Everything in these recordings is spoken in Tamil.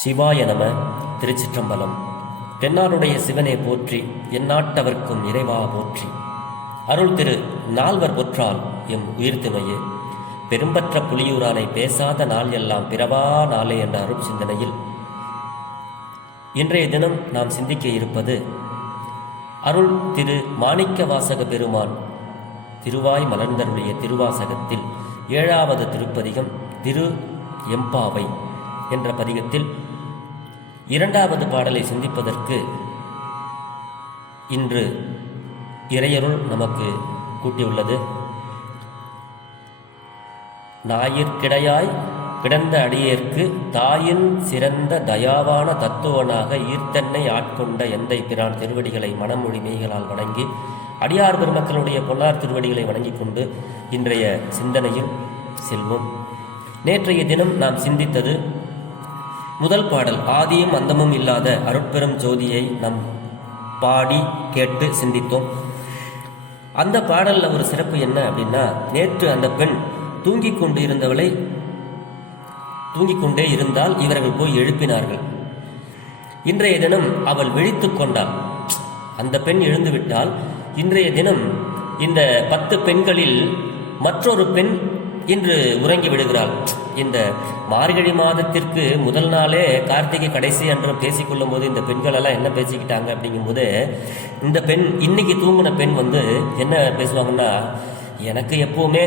சிவாய நம. திருச்சிற்றம்பலம். தென்னாடுடைய சிவனே போற்றி, எந்நாட்டவர்க்கும் இறைவா போற்றி. அருள் திரு நால்வர் பொற்றால் எம் உயிர்த்துணையே. பெரும்பற்ற புலியூரானை பேசாத நாள் எல்லாம் பிறவா நாளே என்ற அருள் சிந்தனையில் இன்றைய தினம் நாம் சிந்திக்க இருப்பது அருள் திரு மாணிக்க வாசக பெருமான் திருவாய் மலர்ந்தருளிய திருவாசகத்தில் 7வது திருப்பதிகம் திரு எம்பாவை என்ற பதிகத்தில் 2வது பாடலை சிந்திப்பதற்கு இன்று இறையருள் நமக்கு கூட்டியுள்ளது. ஞாயிற்கிடையாய் கிடந்த அடியேற்கு தாயின் சிறந்த தயாவான தத்துவனாக ஈர்த்தன்னை ஆட்கொண்ட எந்தை பிரான் திருவடிகளை மனமொழி மெய்களால் வணங்கி அடியார் பெருமக்களுடைய பொன்னார் திருவடிகளை வணங்கிக் கொண்டு இன்றைய சிந்தனையில் செல்வோம். நேற்றைய தினம் நாம் சிந்தித்தது முதல் பாடல், ஆதியும் அந்தமும் இல்லாத அருட்பெரும் ஜோதியை நாம் பாடி கேட்டு சிந்தித்தோம். அந்த பாடலில் ஒரு சிறப்பு என்ன அப்படின்னா, நேற்று அந்த பெண் தூங்கிக் கொண்டே இருந்தால் இவர்கள் போய் எழுப்பினார்கள். இன்றைய தினம் அவள் விழித்துக் கொண்டாள். அந்த பெண் எழுந்து விட்டால் இன்றைய தினம் இந்த 10 பெண்களில் மற்றொரு பெண் இன்று உறங்கி விடுகிறாள். இந்த மார்கழி மாதத்திற்கு முதல் நாளே கார்த்திகை கடைசி என்று பேசிக்கொள்ளும் போது இந்த பெண்கள் எல்லாம் என்ன பேசிக்கிட்டாங்க அப்படிங்கும்போது, இந்த பெண் இன்னைக்கு தூங்கின பெண் என்ன பேசுவாங்கன்னா, எனக்கு எப்பவுமே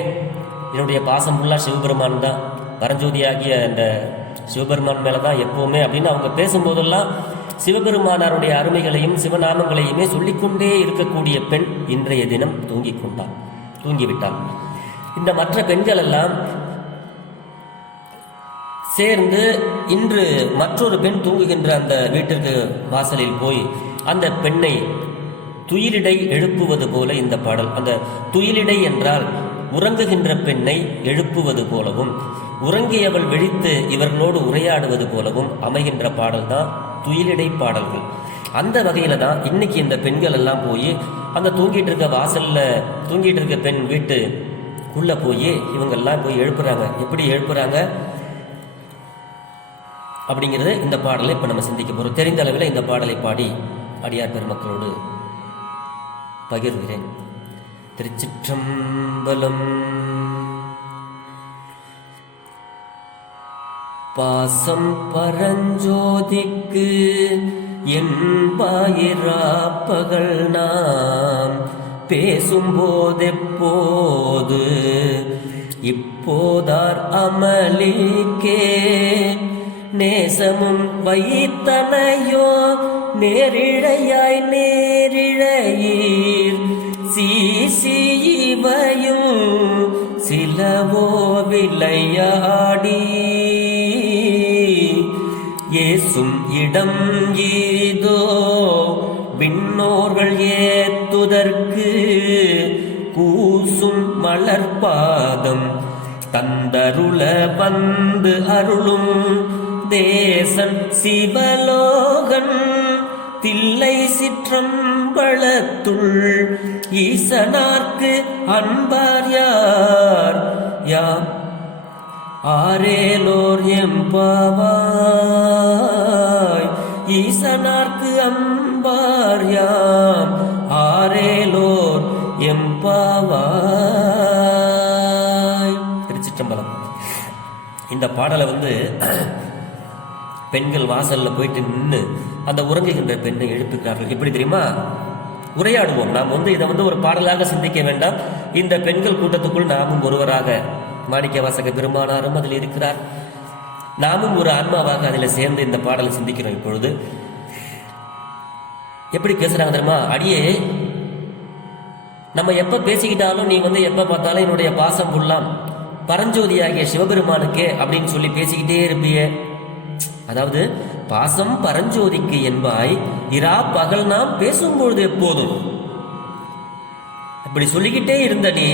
என்னுடைய பாசம் ஃபுல்லாக சிவபெருமான் தான், பரஞ்சோதியாகிய அந்த சிவபெருமான் மேலே தான் எப்பவுமே அப்படின்னு அவங்க பேசும்போதெல்லாம் சிவபெருமானாருடைய அருமைகளையும் சிவநாமங்களையுமே சொல்லிக்கொண்டே இருக்கக்கூடிய பெண் இன்றைய தினம் தூங்கிவிட்டாள். இந்த மற்ற பெண்கள் எல்லாம் சேர்ந்து இன்று மற்றொரு பெண் தூங்குகின்ற அந்த வீட்டிற்கு வாசலில் போய் அந்த பெண்ணை துயிலிடை எழுப்புவது போல இந்த பாடல். அந்த துயிலிடை என்றால் உறங்குகின்ற பெண்ணை எழுப்புவது போலவும் உறங்கியவள் விழித்து இவர்களோடு உரையாடுவது போலவும் அமைகின்ற பாடல் தான் துயிலிடை பாடல்கள். அந்த வகையில தான் இன்னைக்கு இந்த பெண்கள் எல்லாம் போய் அந்த தூங்கிட்டு இருக்க பெண் வீட்டுக்குள்ள போய் இவங்கெல்லாம் போய் எழுப்புறாங்க. எப்படி எழுப்புறாங்க அப்படிங்கிறது இந்த பாடலை இப்ப நம்ம சிந்திக்க போறோம். தெரிந்த அளவில் இந்த பாடலை பாடி அடியார் பெருமக்களோடு பகிர்கிறேன். திருச்சிற்றம்பலம். பாசம் பரஞ்சோதிக்கு என்பாயிராப்பகல் நாம் பேசும்போதெப்போது இப்போதார் அமளிக்கே நேசமும் வைத்தனையோ நேரிழையாய் நேரிழையீர் சீசிவையும் சிலவோ விளையாடி ஏசும் இடம் ஏதோ விண்ணோர்கள் ஏத்துதற்கு கூசும் மலர்பாதம் தந்தருள வந்து அருளும் தேசன் சிவலோகன் தில்லை சிற்றம்பலத்துள் ஈசனார்க்கு அன்பார் யார் யாம் ஆரேலோர் எம்பாவாய். ஈசனார்க்கு அம்பார் யாம் ஆரேலோர் எம்பாவாய். திருச்சிற்றம்பலம். இந்த பாடலை பெண்கள் வாசல்ல போயிட்டு நின்று அந்த உறங்குகின்ற பெண்ணை எழுப்புகிறார்கள். எப்படி தெரியுமா? உரையாடுவோம். நாம் இதை ஒரு பாடலாக சிந்திக்க வேண்டாம். இந்த பெண்கள் கூட்டத்துக்குள் நாமும் ஒருவராக, மாணிக்க வாசக பெருமானாரும் அதில் இருக்கிறார், நாமும் ஒரு ஆன்மாவாக அதில் சேர்ந்து இந்த பாடலை சிந்திக்கிறோம். இப்பொழுது எப்படி பேசுறாங்க தெரியுமா? அடியே, நம்ம எப்ப பேசிக்கிட்டாலும் நீ எப்ப பார்த்தாலும் என்னுடைய பாசம் ஃபுல்லாம் பரஞ்சோதியாகிய சிவபெருமானுக்கே அப்படின்னு சொல்லி பேசிக்கிட்டே இருப்பியே. அதாவது பாசம் பரஞ்சோதிக்கு என்பாய் இரா பகல் நாம் பேசும்பொழுது எப்போதும் இப்படி சொல்லிக்கிட்டே இருந்த நீ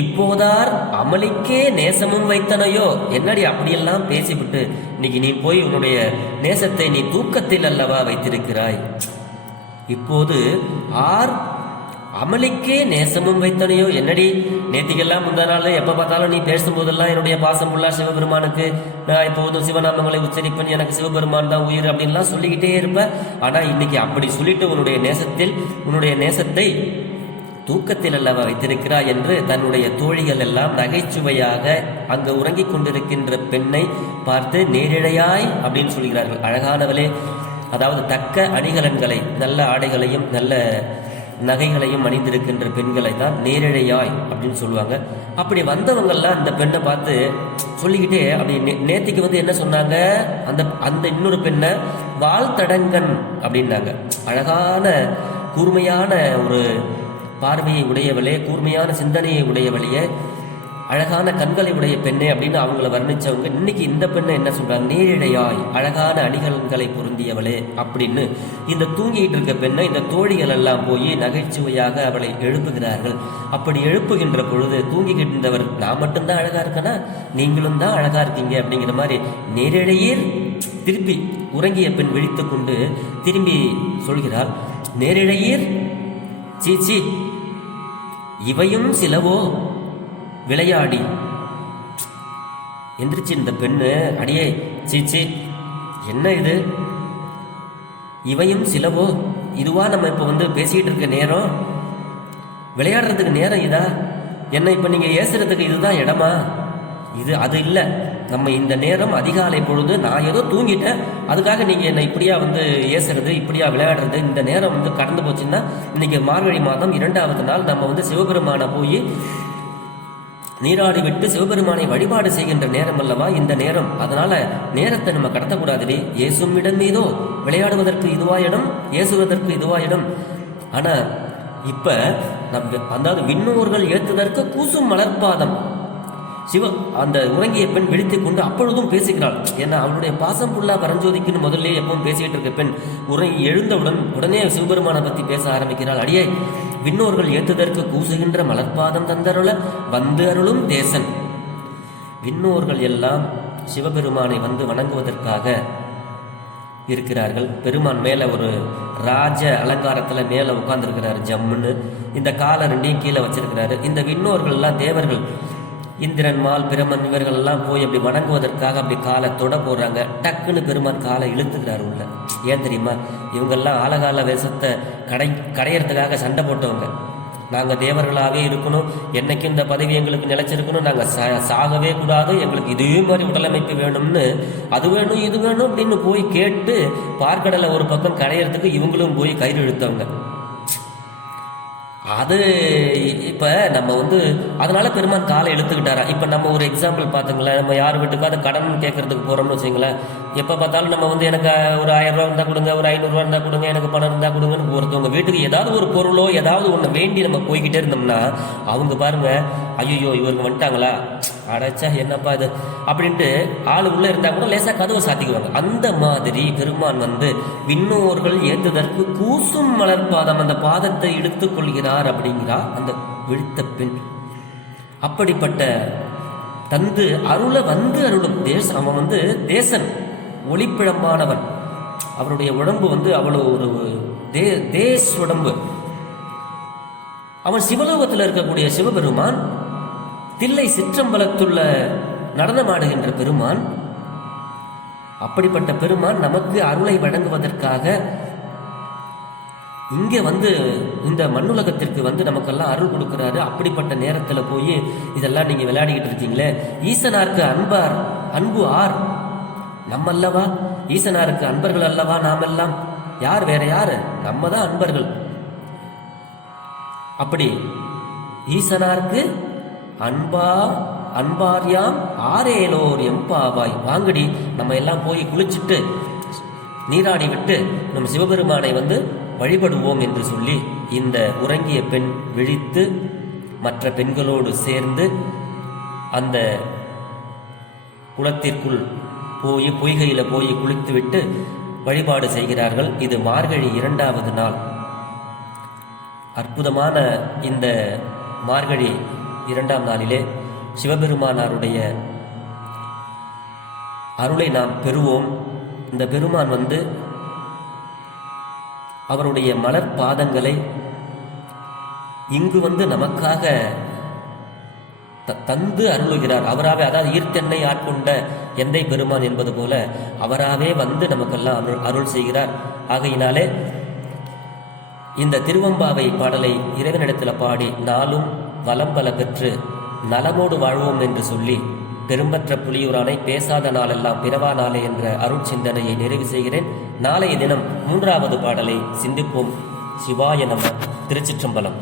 இப்போதார் அமளிக்கே நேசமும் வைத்தனையோ. என்னடி அப்படியெல்லாம் பேசிவிட்டு இன்னைக்கு நீ போய் உன்னுடைய நேசத்தை நீ தூக்கத்தில் அல்லவா வைத்திருக்கிறாய். இப்போது ஆர் அமளிக்கே நேசமும் வைத்தனையோ. என்னடி நேத்திக்கெல்லாம் முந்தா நாள் எப்போ பார்த்தாலும் நீ பேசும்போதெல்லாம் என்னுடைய பாசம் ஃபுல்லா சிவபெருமானுக்கு, நான் இப்போதும் சிவநாமங்களை உச்சரிப்பேன், எனக்கு சிவபெருமான் தான் உயிர் அப்படின்லாம் சொல்லிக்கிட்டே இருப்பேன். ஆனால் இன்னைக்கு அப்படி சொல்லிட்டு உன்னுடைய நேசத்தை தூக்கத்தில் அல்லவா வைத்திருக்கிறாய் என்று தன்னுடைய தோழிகள் எல்லாம் நகைச்சுவையாக அங்கு உறங்கிக் கொண்டிருக்கின்ற பெண்ணை பார்த்து நேரிழையாய் அப்படின்னு சொல்கிறார்கள். அழகானவளே, அதாவது தக்க அணிகலன்களை, நல்ல ஆடைகளையும் நல்ல நகைகளையும் அணிந்திருக்கின்ற பெண்களை தான் நேரிழையாய் அப்படின்னு சொல்லுவாங்க. அப்படி வந்தவங்கெல்லாம் அந்த பெண்ணை பார்த்து சொல்லிக்கிட்டே அப்படி நேத்திக்கு வந்து என்ன சொன்னாங்க, அந்த இன்னொரு பெண்ணை வாழ்த்தடங்கன் அப்படின்னாங்க. அழகான கூர்மையான ஒரு பார்வையை உடையவளே, கூர்மையான சிந்தனையை உடையவளையே, அழகான கண்களை உடைய பெண்ணே அப்படின்னு அவங்கள வர்ணிச்சவங்க இன்னைக்கு இந்த பெண்ணை என்ன சொல்றாங்க, நேரிழையாய் அழகான அணிகலன்களை பொருந்தியவளே அப்படின்னு இந்த தூங்கிட்டு இருக்க பெண்ணை இந்த தோழிகள் எல்லாம் போய் நகைச்சுவையாக அவளை எழுப்புகிறார்கள். அப்படி எழுப்புகின்ற பொழுது தூங்கிக்கிட்டு இருந்தவர், நான் மட்டும்தான் அழகா இருக்கேனா, நீங்களும் தான் அழகா இருக்கீங்க அப்படிங்கிற மாதிரி நேரிழையீர். திருப்பி உறங்கிய பெண் விழித்து கொண்டு திரும்பி சொல்கிறார், நேரிழையீர், சீச்சி இவையும் சிலவோ விளையாடி. எந்திரிச்சு இந்த பெண்ணு, அடியே சீச்சி என்ன இது, இவையும் சிலவோ, இதுவா நம்ம இப்போ வந்து பேசிக்கிட்டு இருக்க நேரம், விளையாடுறதுக்கு நேரம் இதா, என்ன இப்போ நீங்கள் ஏசுறதுக்கு இதுதான் இடமா, இது அது இல்லை. நம்ம இந்த நேரம் அதிகாலை பொழுது, நான் ஏதோ தூங்கிட்டேன் அதுக்காக நீங்கள் என்னை இப்படியா வந்து ஏசுறது, இப்படியா விளையாடுறது, இந்த நேரம் வந்து கடந்து போச்சுன்னா இன்னைக்கு மார்கழி மாதம் 2வது நாள் நம்ம வந்து சிவபெருமானை போய் நீராடி விட்டு சிவபெருமானை வழிபாடு செய்கின்ற நேரம் அல்லவா இந்த நேரம், அதனால நேரத்தை நம்ம கடத்தக்கூடாது. ஏசும் இடம் மீதோ, விளையாடுவதற்கு இதுவா இடம், ஏசுவதற்கு இதுவா இடம். ஆனா இப்ப அதாவது விண்ணோர்கள் ஏற்றுவதற்கு கூசும் மலர்பாதம். அந்த உறங்கிய பெண் விழித்துக் கொண்டு அப்பொழுதும் பேசுகிறாள். ஏன்னா அவளுடைய பாசம் புல்லா பரஞ்சோதிக்குன்னு முதல்ல எப்பவும் பேசிட்டு இருக்க பெண் எழுந்தவுடன் உடனே சிவபெருமானை பத்தி பேச ஆரம்பிக்கிறாள். அடியே, விண்ணோர்கள் ஏத்துதற்கு கூசுகின்ற மலர்பாதம் தந்தருள வந்து அருளும் தேசன். விண்ணோர்கள் எல்லாம் சிவபெருமானை வந்து வணங்குவதற்காக இருக்கிறார்கள். பெருமான் மேல ஒரு ராஜ அலங்காரத்துல மேல உட்கார்ந்துருக்கிறாரு ஜம்முன்னு. இந்த காலை ரெண்டையும் கீழே வச்சிருக்கிறாரு. இந்த விண்ணோர்கள் எல்லாம் தேவர்கள், இந்திரன், மால், பிரமன் இவர்கள் எல்லாம் போய் அப்படி வணங்குவதற்காக அப்படி காலை தொட போடுறாங்க. டக்குன்னு பெருமான் காலை இழுத்துக்கிறாரு உள்ள. ஏன் தெரியுமா, இவங்கெல்லாம் ஆலகால வேஷத்தை கடையறதுக்காக சண்டை போட்டவங்க. நாங்கள் தேவர்களாகவே இருக்கணும், என்னைக்கும் இந்த பதவி எங்களுக்கு நிலைச்சிருக்கணும், நாங்கள் சாகவே கூடாது, எங்களுக்கு இதே மாதிரி உடலமைப்பு வேணும்னு, அது வேணும் இது வேணும் அப்படின்னு போய் கேட்டு பார்க்கடலை ஒரு பக்கம் கடையறதுக்கு இவங்களும் போய் கயிறு இழுத்தவங்க. அது இப்போ நம்ம வந்து அதனால பெருமான் காலை இழுத்துக்கிட்டாரா. இப்போ நம்ம ஒரு எக்ஸாம்பிள் பார்த்துங்களேன், நம்ம யார் வீட்டுக்காவது கடன் கேட்கறதுக்கு போகிறோம்னு வச்சுங்களேன், எப்போ பார்த்தாலும் நம்ம வந்து எனக்கு ஒரு 1000 ரூபா இருந்தால் கொடுங்க, ஒரு 500 ரூபா இருந்தால் கொடுங்க, எனக்கு பணம் இருந்தால் கொடுங்கன்னு ஒருத்தவங்க வீட்டுக்கு ஏதாவது ஒரு பொருளோ ஏதாவது ஒன்று வேண்டி நம்ம போய்கிட்டே இருந்தோம்னா அவங்க பாருங்க, ஐயோ இவருக்கு வந்துட்டாங்களா, அடைச்சா என்னப்பா இது அப்படின்ட்டு ஆள் உள்ள இருந்தால் கூட லேசாக கதவை சாத்திக்குவாங்க. அந்த மாதிரி பெருமான் வந்து விண்ணோர்கள் ஏற்றுதற்கு கூசும் மலர்பாதம், அந்த பாதத்தை இழுத்துக் கொள்கிறார் அப்படிங்கிறா அந்த விழித்த பெண். அப்படிப்பட்ட தந்து அருள வந்து அருளும் தேசம். அவன் வந்து தேசன், ஒளிப்பிழம்பானவன். அவருடைய உடம்பு வந்து அவ்வளோ ஒரு தேஸ் உடம்பு. அவன் சிவலோகத்தில் இருக்கக்கூடிய சிவபெருமான், தில்லை சிற்றம்பலத்துள்ள நடனமாடுகின்ற பெருமான். அப்படிப்பட்ட பெருமான் நமக்கு அருளை வழங்குவதற்காக இங்கே வந்து இந்த மண்ணுலகத்திற்கு வந்து நமக்கெல்லாம் அருள் கொடுக்குறாரு. அப்படிப்பட்ட நேரத்தில் போய் இதெல்லாம் நீங்கள் விளையாடிக்கிட்டு இருக்கீங்களே, ஈசனாருக்கு அன்பு ஆர் நம்ம அல்லவா, ஈசனாருக்கு அன்பர்கள் அல்லவா நாமெல்லாம், யார் வேற யாரு, நம்ம தான் அன்பர்கள். அப்படி ஈசனாருக்கு அன்பார்யாம் ஆரேலோர் எம்பாவாய். வாங்கடி, நம்ம எல்லாம் போய் குளிச்சுட்டு நீராடி விட்டு நம் சிவபெருமானை வந்து வழிபடுவோம் என்று சொல்லி இந்த உறங்கிய பெண் விழித்து மற்ற பெண்களோடு சேர்ந்து அந்த குளத்திற்குள் போய் பொய்கையில் போய் குளித்துவிட்டு வழிபாடு செய்கிறார்கள். இது மார்கழி 2வது நாள். அற்புதமான இந்த மார்கழி 2ஆம் நாளிலே சிவபெருமானாருடைய அருளை நாம் பெறுவோம். இந்த பெருமான் வந்து அவருடைய மலர் பாதங்களை இங்கு வந்து நமக்காக தந்து அருளுகிறார். அவராகவே, அதாவது ஈர்த்தென்னை ஆட்கொண்ட எந்தை பெருமான் என்பது போல அவராகவே வந்து நமக்கெல்லாம் அருள் செய்கிறார். ஆகையினாலே இந்த திருவம்பாவை பாடலை இறைவனிடத்தில் பாடி நாளும் வளம் பல பெற்று நலமோடு வாழ்வோம் என்று சொல்லி பெரும்பற்ற புலியூரானை பேசாத நாளெல்லாம் பிறவா நாளே என்ற அருள் சிந்தனையை நிறைவு செய்கிறேன். நாளைய தினம் 3வது பாடலை சிந்திப்போம். சிவாய நம. திருச்சிற்றம்பலம்.